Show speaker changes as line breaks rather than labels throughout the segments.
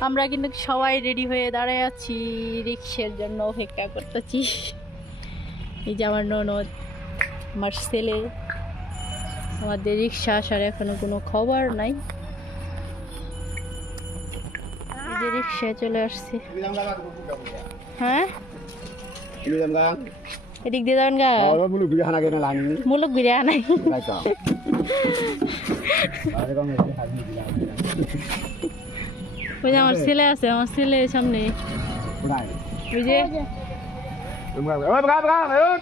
আমরা কিন্তু সবাই রেডি হয়ে দাঁড়ায় আছি রিক্সের জন্য অপেক্ষা করতেছি। এই যে আমার ননদ আমার ছেলে আমাদের রিক্সা আসার এখনও কোনো খবর নাই। যে রিক্সায় চলে আসছে। হ্যাঁ? এদিক দিয়ে যাবেন গা। মুলুক ঘুরে আনাই। ওই যে আমার ছেলে আছে আমার ছেলে সামনে ওই যে এই,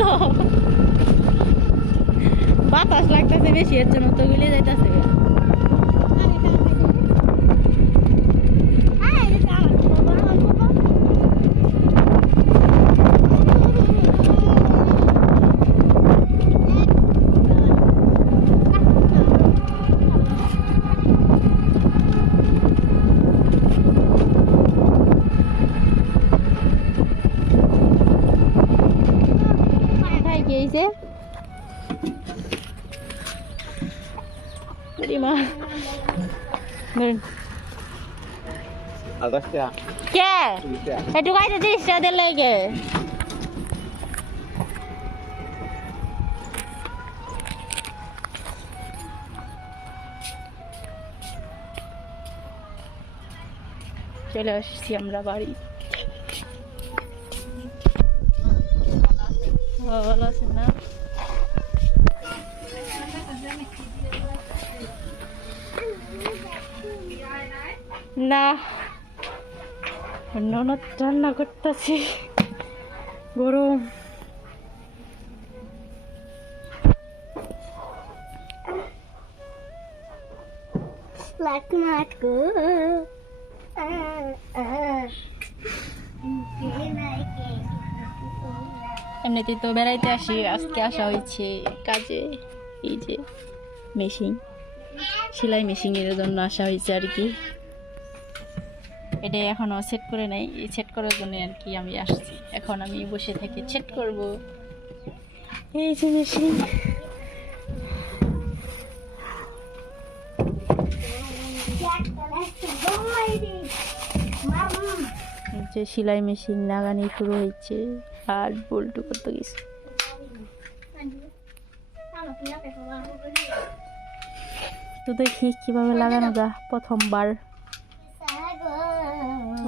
তো। বাতাস লাগতেছে বেশি এর জন্য তো গুলি যাইতেছে। মা কে একটু কাছে দিস তাদের লেগে চলে আসছি আমরা বাড়ি ভালো আছে না না। ননদ রান্না করতেছি। গরম।
Like
এমনিতে তো বেড়াইতে আসি আজকে আসা হয়েছে কাজে এই যে মেশিন সেলাই মেশিনের জন্য আসা হয়েছে আর কি। এটা এখনও সেট করে নাই। এই সেট করার জন্য আর কি আমি আসছি। এখন আমি বসে থেকে সেট করব। এই যে মেশিন যে সেলাই মেশিন লাগানি শুরু হয়েছে। আর বল্টু করতে গেছে? তো দেখি কীভাবে লাগানো যা প্রথমবার।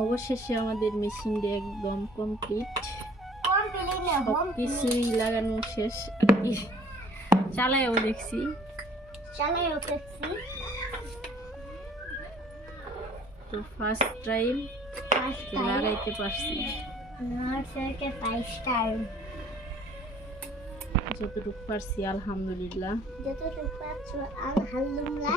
অবশেষে আমাদের মেশিনটা একদম কমপ্লিট সব কিছুই লাগানো শেষ। চালায়ও দেখছি। তো ফার্স্ট টাইম লাগাইতে পারছি। যতটুকু পারছি আলহামদুলিল্লাহ।
যতটুকু পাচ্ছ আলহামদুলিল্লাহ।